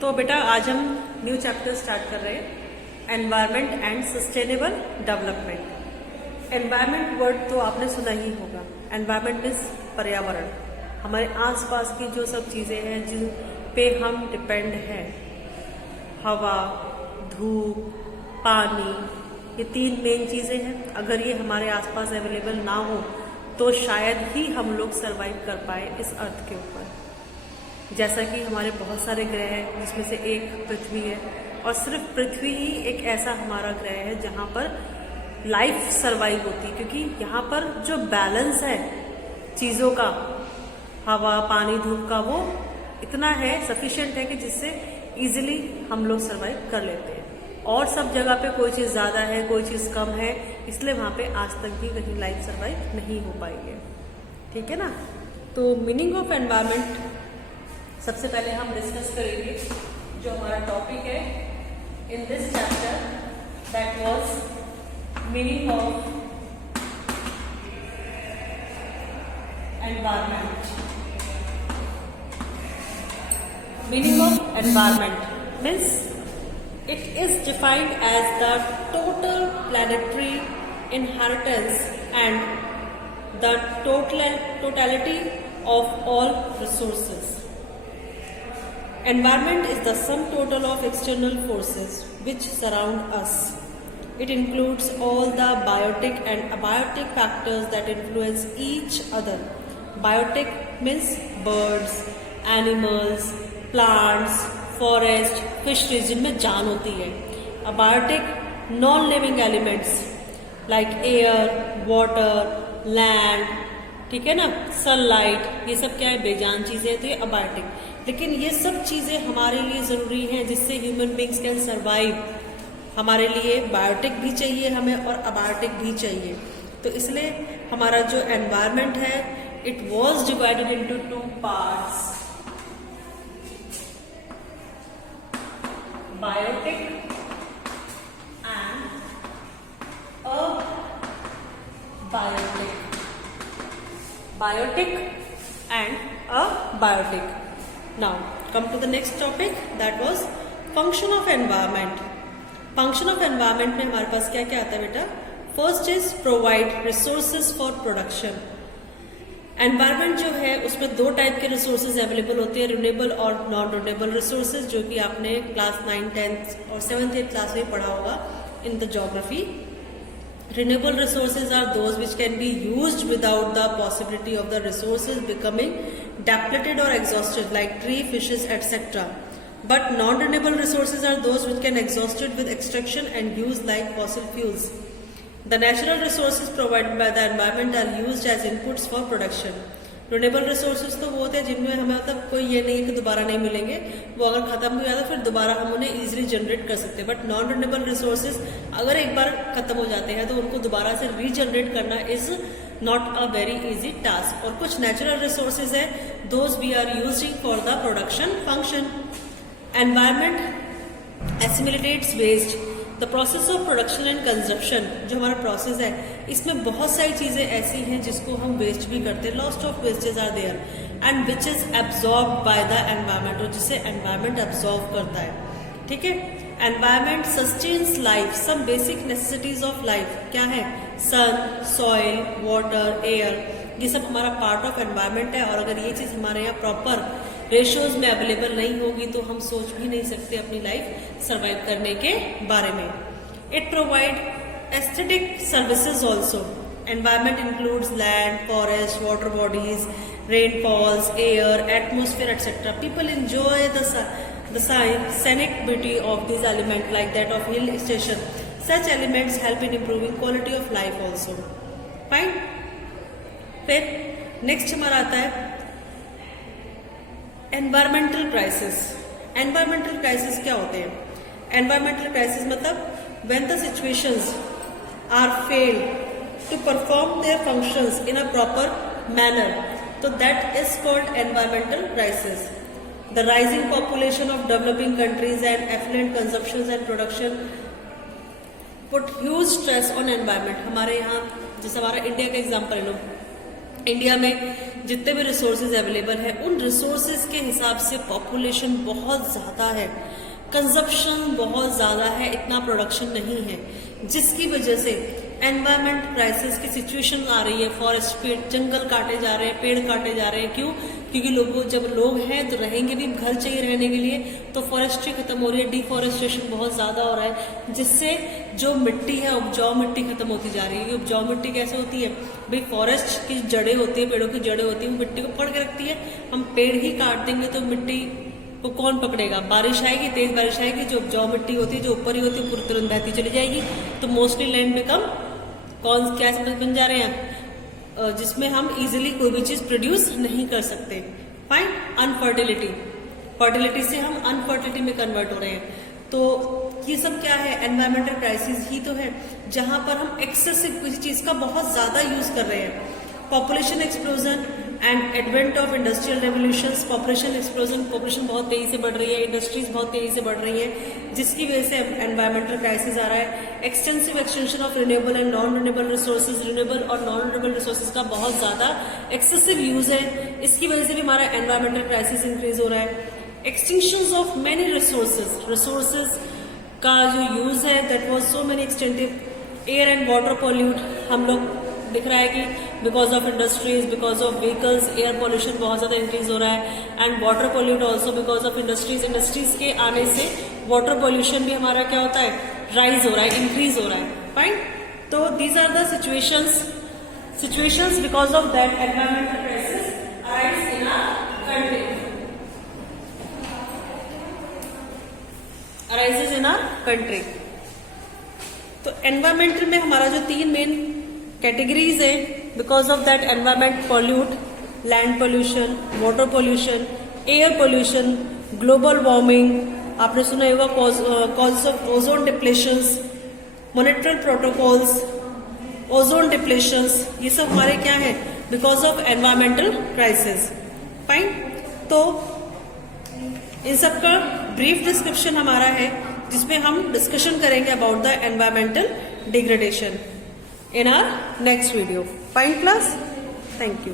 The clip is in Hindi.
तो बेटा आज हम न्यू चैप्टर स्टार्ट कर रहे हैं, environment and sustainable development. Environment word तो आपने सुना ही होगा। एनवायरनमेंट इज पर्यावरण, हमारे आसपास की जो सब चीजें हैं जिन पे हम डिपेंड हैं, हवा, धूप, पानी, ये तीन मेन चीजें हैं। अगर ये हमारे आसपास अवेलेबल ना हो तो शायद ही हम लोग सरवाइव कर पाए इस अर्थ के ऊपर। जैसा कि हमारे बहुत सारे ग्रह हैं जिसमें से एक पृथ्वी है, और सिर्फ पृथ्वी ही एक ऐसा हमारा ग्रह है जहाँ पर लाइफ सरवाइव होती है, क्योंकि यहाँ पर जो बैलेंस है चीज़ों का, हवा, पानी, धूप का, वो इतना है, सफिशिएंट है कि जिससे इजीली हम लोग सरवाइव कर लेते हैं। और सब जगह पे कोई चीज़ ज़्यादा है, कोई चीज़ कम है, इसलिए वहाँ पे आज तक भी कहीं लाइफ सरवाइव नहीं हो पाई है। ठीक है ना। तो मीनिंग ऑफ एनवायरनमेंट सबसे पहले हम डिस्कस करेंगे जो हमारा टॉपिक है in this chapter, that was meaning of environment. Meaning of environment means it is defined as the total planetary inheritance and the totality of all resources. Environment is the sum total of external forces which surround us. It includes all the biotic and abiotic factors that influence each other. Biotic means birds, animals, plants, forest, fisheries जिनमें जान होती है। Abiotic non living elements like air, water, land, ठीक है ना, सनलाइट, ये सब क्या है, बेजान चीजें हैं, तो ये अबायोटिक। लेकिन ये सब चीजें हमारे लिए जरूरी हैं जिससे ह्यूमन बींग्स कैन सर्वाइव। हमारे लिए बायोटिक भी चाहिए हमें और अबायोटिक भी चाहिए। तो इसलिए हमारा जो एनवायरनमेंट है it was divided into two parts, biotic and abiotic. Biotic and abiotic. Now come to the next topic, that was function of environment. Function of environment में हमारे पास क्या क्या आता है बेटा? First is provide resources for production. Environment जो है उसमें दो टाइप के रिसोर्सेज अवेलेबल होते हैं, रिन्यूएबल और नॉन रिन्यूएबल रिसोर्सेज, जो कि आपने क्लास 9, 10 और 7th 8th क्लास में पढ़ा होगा in the geography. Renewable resources are those which can be used without the possibility of the resources becoming depleted और exhausted like tree, fishes etcetera. But non renewable resources are those which can exhausted with extraction and use like fossil fuels. The natural resources provided by the environment are used as inputs for production. Renewable resources तो वो होते हैं जिनमें हमें मतलब कोई ये नहीं है कि दोबारा नहीं मिलेंगे, वो अगर खत्म हो जाता फिर दोबारा हम उन्हें इजीली जनरेट कर सकते हैं। बट नॉन रिन्यूएबल रिसोर्सेज अगर एक बार खत्म हो जाते हैं तो उनको दोबारा से रीजनरेट करना is not a very easy task. और कुछ नेचुरल रिसोर्सेज है those we are using for the production function. Environment assimilates waste. The process of production and consumption जो हमारा प्रोसेस है इसमें बहुत सारी चीजें ऐसी हैं जिसको हम वेस्ट भी करते हैं। Lost of wastage are there and which is absorb by the environment, और जिसे एनवायरमेंट एब्जॉर्ब करता है। ठीक है। Environment sustains life, some basic necessities of life क्या है, सन, सॉइल, वाटर, एयर, ये सब हमारा पार्ट ऑफ एनवायरमेंट है। और अगर ये चीज हमारे यहाँ प्रॉपर रेशियोज में अवेलेबल नहीं होगी तो हम सोच भी नहीं सकते अपनी लाइफ सर्वाइव करने के बारे में। It provide aesthetic services also. Environment includes land, forest, water bodies, rainfalls, air, atmosphere etcetera. People enjoy the scenic beauty of these elements like that of hill station. Such elements help in improving quality of life also. Fine. फिर नेक्स्ट हमारा आता है एनवायरमेंटल क्राइसिस। एनवायरमेंटल क्राइसिस क्या होते हैं? एनवायरमेंटल क्राइसिस मतलब when the situations are fail to perform their functions in a proper manner, तो that is called environmental crisis. The rising population of developing countries and affluent consumption and production put huge stress on environment. हमारे यहाँ जैसे हमारा इंडिया का एग्जाम्पल लो, इंडिया में जितने भी रिसोर्सेज अवेलेबल है उन रिसोर्सेज के हिसाब से पॉपुलेशन बहुत ज्यादा है, कंजप्शन बहुत ज्यादा है, इतना प्रोडक्शन नहीं है, जिसकी वजह से एनवायरमेंट क्राइसिस की सिचुएशन आ रही है। फॉरेस्ट पेड़, जंगल काटे जा रहे हैं, पेड़ काटे जा रहे हैं। क्यों? क्योंकि जब लोग हैं तो रहेंगे भी, घर चाहिए रहने के लिए, तो फॉरेस्ट्री खत्म हो रही है, डिफॉरेस्टेशन बहुत ज्यादा हो रहा है, जिससे जो मिट्टी है उपजाऊ मिट्टी खत्म होती जा रही है। उपजाऊ मिट्टी कैसे होती है भाई? फॉरेस्ट की जड़ें होती है, पेड़ों की जड़ें होती है, वो मिट्टी को पकड़ के रखती है। हम पेड़ ही काट देंगे तो मिट्टी को कौन पकड़ेगा? बारिश आएगी, तेज बारिश आएगी, जो उपजाऊ मिट्टी होती है, जो ऊपर ही होती है, पूरी तुरंत बहती चली जाएगी। तो मोस्टली लैंड बिकम क्या बन जा रहे हैं, जिसमें हम इजीली कोई भी चीज प्रोड्यूस नहीं कर सकते। फाइन। अनफर्टिलिटी, फर्टिलिटी से हम अनफर्टिलिटी में कन्वर्ट हो रहे हैं। तो ये सब क्या है? एनवायरमेंटल क्राइसिस ही तो है, जहां पर हम एक्सेसिव किसी चीज का बहुत ज्यादा यूज कर रहे हैं। Population explosion and advent of industrial revolutions. Population explosion, population बहुत तेजी से बढ़ रही है, इंडस्ट्रीज बहुत तेजी से बढ़ रही है, जिसकी वजह से एनवायरमेंटल क्राइसिस आ रहा है। Extensive extension of renewable and non renewable resources, renewable और नॉन रिन्यूएबल रिसोर्सेज का बहुत ज्यादा एक्सेसिव यूज है, इसकी वजह से भी हमारा एनवायरमेंटल क्राइसिस इंक्रीज हो रहा है। एक्सटिंक्शन ऑफ मेनी रिसोर्सेज का जो यूज है that was so many एक्सटेंटिव। Air and water pollute, हम लोग दिख रहा है कि because of industries, because of vehicles, air pollution बहुत ज्यादा इंक्रीज हो रहा है। And water pollute also because of industries के आने से वाटर पॉल्यूशन भी हमारा क्या होता है? राइज हो रहा है, इंक्रीज हो रहा है। फाइन। तो these are the situations because of that environmental crisis arise in our country, arises in our country. तो एनवायरमेंटल में हमारा जो 3 मेन कैटेगरीज है, because of that environment pollute, land pollution, water pollution, air pollution, global warming, आपने सुना होगा causes of ozone depletions, Montreal protocols, ozone depletions, ये सब हमारे क्या है? Because of environmental crisis. Fine. तो इन सब का ब्रीफ डिस्क्रिप्शन हमारा है, जिसमें हम डिस्कशन करेंगे about the environmental degradation in our next video. Fine class? Thank you.